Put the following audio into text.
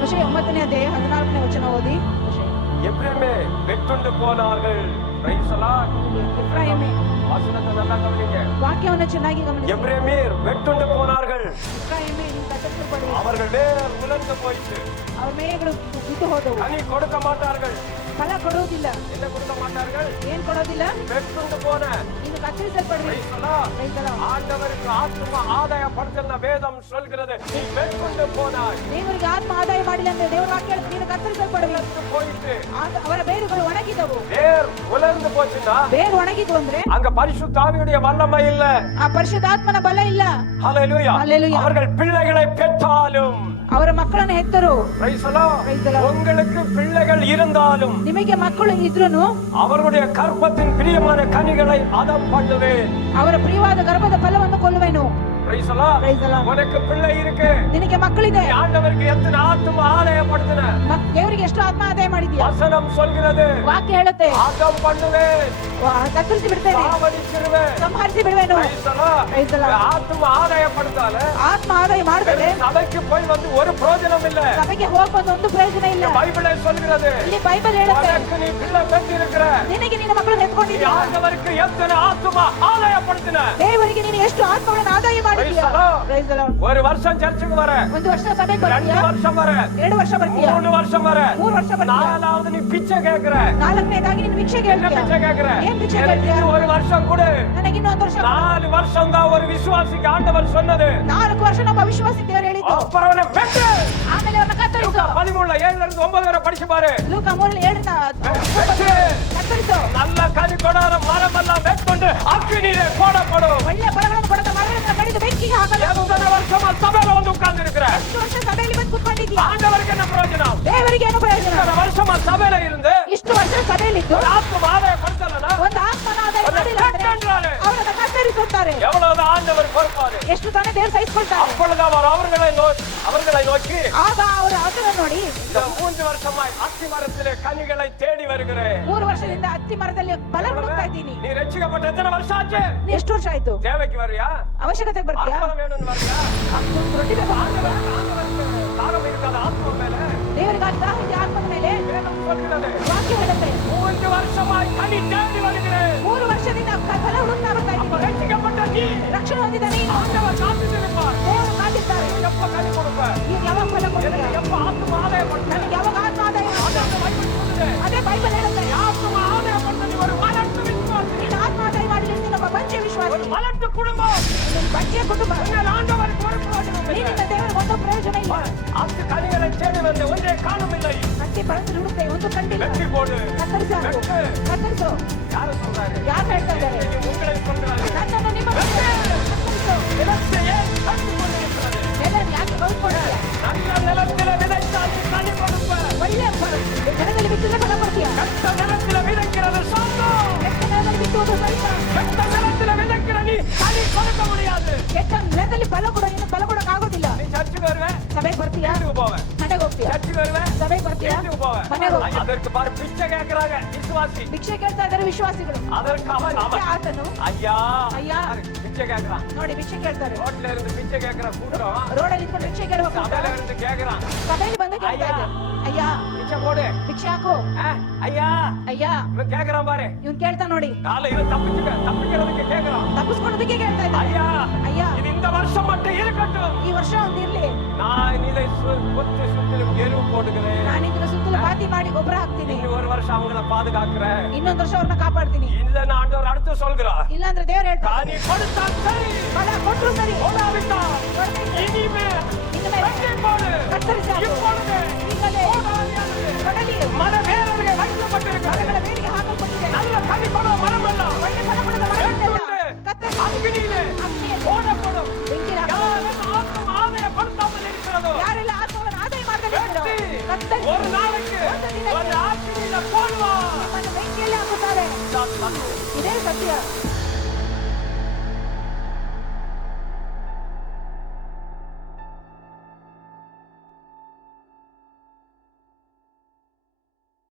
ಮೋಶೆ 9ನೇ ಅಧ್ಯಾಯ 14ನೇ ವಚನ ಓದಿ. எப்ரேமே வெட்டுண்டு போனார்கள். Price the Lord. ಎಫ್ರಾಯೀಮೇ வசனத்தை நல்லா கவனிங்க. ವಾಕ್ಯವನ್ನು ಚೆನ್ನಾಗಿ ಗಮನಿಸಿ. எப்ரேமீர் வெட்டுண்டு போனார்கள். ಎಫ್ರಾಯೀಮೇ ನೀನು ಕತ್ತರಿಸಲ್ಪಡು. அவர்கள் வேர் உலர்ந்து போயிற்று. ಅವರ ಮೇಗಳು ಬಿದ್ದು ಹೋದವು. கனி கொடுக்க மாட்டார்கள். ಫಲ ಕೊಡುವುದಿಲ್ಲ. என்ன கொடுக்க மாட்டார்கள்? ಏನು ಕೊಡೋದಿಲ್ಲ? வெட்டுண்டு போன ನೀನು ಕತ್ತರಿಸಲ್ಪಡ್ರಿ. ஆண்டவருக்கு ஆத்ம ஆதாயப்படுத்தின வேதம் சொல்கிறது. நீ வெட்டுண்டு போனாய். ದೇವರಿಗೆ ಆತ್ಮ ಆದಾಯ ಮಾಡಿಲ್ಲ ಅಂದ್ರೆ ದೇವರ ವಾಕ್ಯ ಹೇಳುತ್ತೆ ನೀನು ಕತ್ತರಿಸಲ್ಪಡ್ರಿ. போயிட்டு ಅವರ ಬೇರುಗಳು ಒಣಗಿದವು. வேர் உலர்ந்து போச்சுன்னா ಬೇರು ಒಣಗಿತು ಅಂದ್ರೆ அங்க பரிசுத்த ஆவியுடைய வல்லமை இல்ல. ಆ ಪರಿಶುದ್ಧಾತ್ಮನ ಬಲ ಇಲ್ಲ. ஹalleluya. ஹalleluya. அவர்கள் பிள்ளைகளை பெற்றாலும் ಅವರ ಮಕ್ಕಳನ್ನು ಹೆತ್ತರು. Price the Lord. உங்களுக்கு பிள்ளைகள் இருந்தாலும் ನಿಮಗೆ ಮಕ್ಕಳು ಇದ್ರೂನು அவர்களுடைய கர்ப்பத்தின் பிரியமான கனிகளை அதம் பண்ணுவேன். ಅವರ ಪ್ರಿಯವಾದ ಗರ್ಭದ ಫಲವನ್ನು ಕೊಲ್ಲುವೆನು. Praise the Lord. Praise the Lord. உனக்கு பிள்ளை இருக்கு. ನಿನಗೆ ಮಕ್ಕಳಿದೆ. ஆண்டவருக்கு எத்தனை ஆத்ம ஆதாயப்படுத்தின ದೇವರಿಗೆ ಎಷ್ಟು ಆತ್ಮ ಆದಾಯ ಮಾಡಿದ್ಯಾ? வசனம் சொல்கிறது. ವಾಕ್ಯ ಹೇಳುತ್ತೆ அதம் பண்ணுவேன். ಕತ್ತರಿಸಿ ಬಿಡ್ತೇನೆ. சாவடிச்சிருவேன். ಸಂಹರಿಸಿ ಬಿಡುವೆನು. Price the Lord. ஆத்ம ஆதாயப்படுத்தால ಆತ್ಮ ಆದಾಯ ಮಾಡಿದ್ರೆ சபைக்கு போய் வந்து ஒரு பிரயோஜனம் இல்ல. ಸಭೆಗೆ ಹೋಗೋದು ಒಂದು ಪ್ರಯೋಜನ ಇಲ್ಲ. பைபிளே சொல்கிறது. ಇಲ್ಲಿ ಬೈಬಲ್ ಹೇಳುತ್ತೆ உனக்கு நீ பிள்ளை பெற்றிருக்கிற. ನಿನಗೆ ನಿನ್ನ ಮಕ್ಕಳನ್ನು ಎತ್ಕೊಂಡಿದ್ದೀಯಾ? ஆண்டவருக்கு எத்தனை ஆத்ம ஆதாயப்படுத்தின ದೇವರಿಗೆ ನೀನು ಎಷ್ಟು ಆತ್ಮಗಳನ್ನು ಆದಾಯ ಮಾಡಿದ್ಯಾ? Praise the Lord. ஒரு வருஷம் சர்ச்சுக்கு வர. ಒಂದು ವರ್ಷ ಸಭೆಗೆ ಬರ್ತೀಯಾ? 2 வருஷம் வர. 2 ವರ್ಷ ಬರ್ತೀಯಾ? 3 வருஷம் வர. 3 ವರ್ಷ ಬರ್ತೀಯಾ? நாலாவது நீ பிச்சை கேக்குற. ನಾಲ್ಕನೇದಾಗಿ ನೀನು ಭಿಕ್ಷೆ ಕೇಳ್ತೀಯಾ? பிச்சை கேக்குற. ಏನ್ ಭಿಕ್ಷೆ ಕೇಳ್ತೀಯಾ? ஒரு வருஷம் கூட. ನನಗೆ ಇನ್ನೊಂದು ವರ್ಷ. 4 வருஷம் தான் ஒரு விசுவாசிக்கு ஆண்டவர் சொன்னது. 4 ವರ್ಷ ನಮ್ಮ ವಿಶ್ವಾಸಿ ದೇವರು ಹೇಳಿದ್ದು. அப்புறம் அவனை வெட்டு. ಆಮೇಲೆ ಅವನ ಕತ್ತರಿಸು. 13 7 ರಿಂದ 9 வரை படிச்சு பாரு. ಲೂಕ 3:7 ಕತ್ತರಿಸು. நல்ல கனி கொடாத மரமெல்லாம் வெட்கொண்டு அக்கினியிலே போடப்படும். ಒಳ್ಳೆ ಫಲಗಳನ್ನು ಕೊಡುವ ಮರಗಳನ್ನು ಕಡಿದು ಬೆಂಕಿಗೆ ಹಾಕಲಾಗುವುದು. எத்தனை வருஷமா சபையில வந்து உட்கார்ந்து இருக்கிற? ಎಷ್ಟು ವರ್ಷ ಸಭೆಯಲ್ಲಿ ಬಂದು ಕೂತ್ಕೊಂಡಿದ್ದೀಯಾ? ஆண்டவருக்கு என்ன பிரயோஜனம்? ದೇವರಿಗೆ ಏನು ಪ್ರಯೋಜನ? இத்தனை வருஷமா சபையில இருந்து ಇಷ್ಟು ವರ್ಷ ಸಭೆಯಲ್ಲಿದ್ದು ஆத்ம ஆதாயப்படுத்தலனா ಒಂದು ಆತ್ಮನ ಆದಾಯ ಮಾಡಿಲ್ಲ ಅಂದ್ರೆ ಅವರನ್ನು ಕತ್ತರಿಸುತ್ತಾರೆ. எவ்வளவு ஆண்டவர் பொறுப்பாரு. ಎಷ್ಟು ತಾನೇ ದೇವರು ಸಹಿಸಿಕೊಳ್ತಾರೆ. அப்பொழுது அவர் அவர்களை நோக்கி ಆಗ ಅವರು ಅದನ್ನು ನೋಡಿ இந்த 3 வருஷமாய் அத்தி மரத்திலே கனிகளை தேடி வருகிறேன். 3 ವರ್ಷದಿಂದ ಅತ್ತಿ ಮರದಲ್ಲಿ ಫಲ ಹುಡುಕ್ತಾ ಇದ್ದೀನಿ. நீ ரட்சிக்கப்பட்ட எத்தனை வருஷம் ஆச்சு? ನೀ ಎಷ್ಟು ವರ್ಷ ಆಯ್ತು? தேவைக்கு வரியா? ಅವಶ್ಯಕತೆಗೆ ಬರ್ತೀಯಾ? ஆத்ம வேணும்னு வரியா? ರೊಟ್ಟಿ ಬೇಕು. ஆண்டவருக்கு தாகம் இருக்காத ஆத்ம மேல ದೇವರಿಗೆ ದಾಹ ಇದೆ ಆತ್ಮದ ಮೇಲೆ. வேதம் சொல்கிறது. ವಾಕ್ಯ ಹೇಳುತ್ತೆ 3 வருஷமாய் கனி தேடி வருகிறேன். 3 ವರ್ಷದಿಂದ ಫಲ ಹುಡುಕ್ತಾ ಬರ್ತಾ அப்ப ಇದ್ದೀನಿ. ரட்சிக்கப்பட்ட நீ ರಕ್ಷಣೆ ಹೊಂದಿದ ನೀನು ஆண்டவர் காத்துட்டிருப்பார். ದೇವರು ಕಾದಿದ್ದಾರೆ. எப்ப கனி கொடுப்ப? ನೀನು ಯಾವಾಗ ಫಲ ಕೊಡ್ತೀಯ? எப்ப ஆத்ம ஆதாயப்படுத்த? ನನಗೆ ಯಾವಾಗ ಆತ್ಮ ಆದಾಯ அதான் பைபிள் சொல்லுது. ಅದೇ ಬೈಬಲ್ ಹೇಳುತ್ತೆ ஆத்ம ஆதாயப்படுத்த நீ ஒரு மலட்டு விசுவாசி. ನೀನು ಆತ್ಮ ಆದಾಯ ಮಾಡಲಿ ನೀನು ಒಬ್ಬ ಬಂಚೆ ஒரு ವಿಶ್ವಾಸಿ. மலட்டு குடும்பம். ನೀನು ಬಂಚೆ ಕುಟುಂಬ. உன்னால் ஆண்டவருக்கு ஒரு பிரயோஜனம் இல்லை. ನೀನಿಂದ ದೇವರಿಗೆ ಒಂದು ಪ್ರಯೋಜನ ಇಲ್ಲ. அந்த கனிகளை தேடி வந்த ஒன்றே காணவில்லை. ಹತ್ತಿ ಪರந்து ಹುಡುಕ್ತೆ ಒಂದು ಕಂಡಿಲ್ಲ. வெற்றி போடு. ಕತ್ತರಿಸು. வெட்டு. ಕತ್ತರಿಸು. யாரு சொல்றாரு? ಯಾರು ಹೇಳ್ತಾ ಇದ್ದಾರೆ? உங்களை சொல்றாரு. ನನ್ನನ್ನು ನಿಮ್ಮ ಕತ್ತರಿಸು. நிலத்தையே கட்டி கொண்டிருக்கிறது. ನೆಲವನ್ನು ಯಾಕೆ ಕಳ್ಕೊಂಡಿದ್ದೀಯ? நல்ல நிலத்திலே விதைத்தால் நீ கனி கொடுப்ப. ಒಳ್ಳೆಯ ನೆಲದಲ್ಲಿ ಬಿತ್ತಿದ್ರೆ ಫಲ ಕೊಡ್ತೀಯ. கெட்ட நிலத்திலே விதைக்கிறது சாபம். ಕೆಟ್ಟ ನೆಲದಲ್ಲಿ ಬಿತ್ತುವುದು ಸಹಿತ. கெட்ட நிலத்திலே விதைக்கிற நீ கனி கொடுக்க முடியாது. ಕೆಟ್ಟ ನೆಲದಲ್ಲಿ ಫಲ ಕೊಡ ನೀನು ಫಲ ಕೊಡಕ್ ಆಗೋದಿಲ್ಲ. நீ சர்ச்சுக்கு வருவே, ಸಭೆಗೆ ಬರ್ತೀಯಾ? வீட்டுக்கு போவே. ಮನೆಗೆ ಹೋಗ್ತೀಯಾ? சர்ச்சுக்கு வருவே, ಸಭೆಗೆ ಬರ್ತೀಯಾ? வீட்டுக்கு போவே. ಮನೆಗೆ ಹೋಗ್ತೀಯಾ? அதற்கு பாரு பிச்சை கேக்குறாங்க விசுவாசி. ಭಿಕ್ಷೆ ಕೇಳ್ತಾ ಇದ್ದಾರೆ ವಿಶ್ವಾಸಿಗಳು. அதற்கு அவன் ಆತನು ஐயா ஐயா. பிச்சை கேக்குறான். ನೋಡಿ ಭಿಕ್ಷೆ ಕೇಳ್ತಾರೆ. ரோட்ல இருந்து பிச்சை கேக்குற கூட்டம் ರೋಡಲ್ಲಿ ನಿಂತ್ಕೊಂಡು ಭಿಕ್ಷೆ ಕೇಳುವ சபையில இருந்து கேக்குறான். ಸಭೆಗೆ ಬಂದು ಕೇಳ್ತಾ ಇದೆ. ಅಯ್ಯ பிச்சை போடு. ಭಿಕ್ಷೆ ಹಾಕು. ஐயா ಅಯ್ಯ இவன் கேக்குறான் பாரு. ಇವ್ನು ಕೇಳ್ತಾ ನೋಡಿ. காலை இவன் தப்பிக்கிறதுக்கு கேக்குறான். ತಪ್ಪಿಸ್ಕೊಳ್ಳೋದಕ್ಕೆ ಕೇಳ್ತಾ ಇದ್ದಾನೆ. ஐயா ಅಯ್ಯ இது இந்த வருஷம் மட்டும் இருக்கட்டும். ಈ ವರ್ಷ ಒಂದಿರ್ಲಿ. நான் இதை கொத்து சுத்திலும் எருவு போட்டுக்கிறேன். ನಾನು ಇದನ್ನ ಸುತ್ತಲೂ ಪಾತಿ ಮಾಡಿ ಗೊಬ್ಬರ ಹಾಕ್ತೀನಿ. இன்னும் ஒரு வருஷம் அவங்கள பாதுகாக்கிறேன். ಇನ್ನೊಂದು ವರ್ಷ ಅವ್ರನ್ನ ಕಾಪಾಡ್ತೀನಿ. இல்லன்னு ஆண்டவர் அடுத்து சொல்கிறார். ಇಲ್ಲಾಂದ್ರೆ ದೇವ್ರು ಹೇಳ್ತಾರೆ நீ கொடுத்தா சரி, ಫಲ ಕೊಟ್ರು ಸರಿ. போடாவிட்டா இனிமே வெட்டி போடு. ಕತ್ತರಿಸಿ ಹಾಕು. இப்பொழுது ಈಗಲೇ போடாதே. ಕಡಲಿ மர வேರಿಗೆ வைக்கப்பட்டிருக்கிறது. ಮರಗಳ ಬೇರಿಗೆ ಹಾಕಲ್ಪಟ್ಟಿದೆ. நல்ல கனி கொடும் மரமெல்லாம் ಒಳ್ಳೆ ಫಲ ಕೊಡದ ಮರಗಳನ್ನೆಲ್ಲ ಕತ್ತರಿಸಿ அக்னியிலே ಅಗ್ನಿಯಲ್ಲಿ போடப்படும். ಬೆಂಕಿಗೆ ಹಾಕಲ್ಪಟ್ಟಿದೆ. யாரெல்லாம் ஆத்ம ஆதாயப்படுத்தாமல் இருக்கிறதோ ಯಾರೆಲ್ಲ ಆತ್ಮವನ್ನು ಆದಾಯ ಮಾಡದೆ வெட்டி ಕತ್ತರಿಸಿ ஒரு நாளைக்கு ಒಂದು ದಿನಕ್ಕೆ ஒரு அக்னியில போடுவார். ನಿಮ್ಮನ್ನು ಬೆಂಕಿಯಲ್ಲಿ ಹಾಕುತ್ತಾರೆ. ಇದೇ ಸತ್ಯ.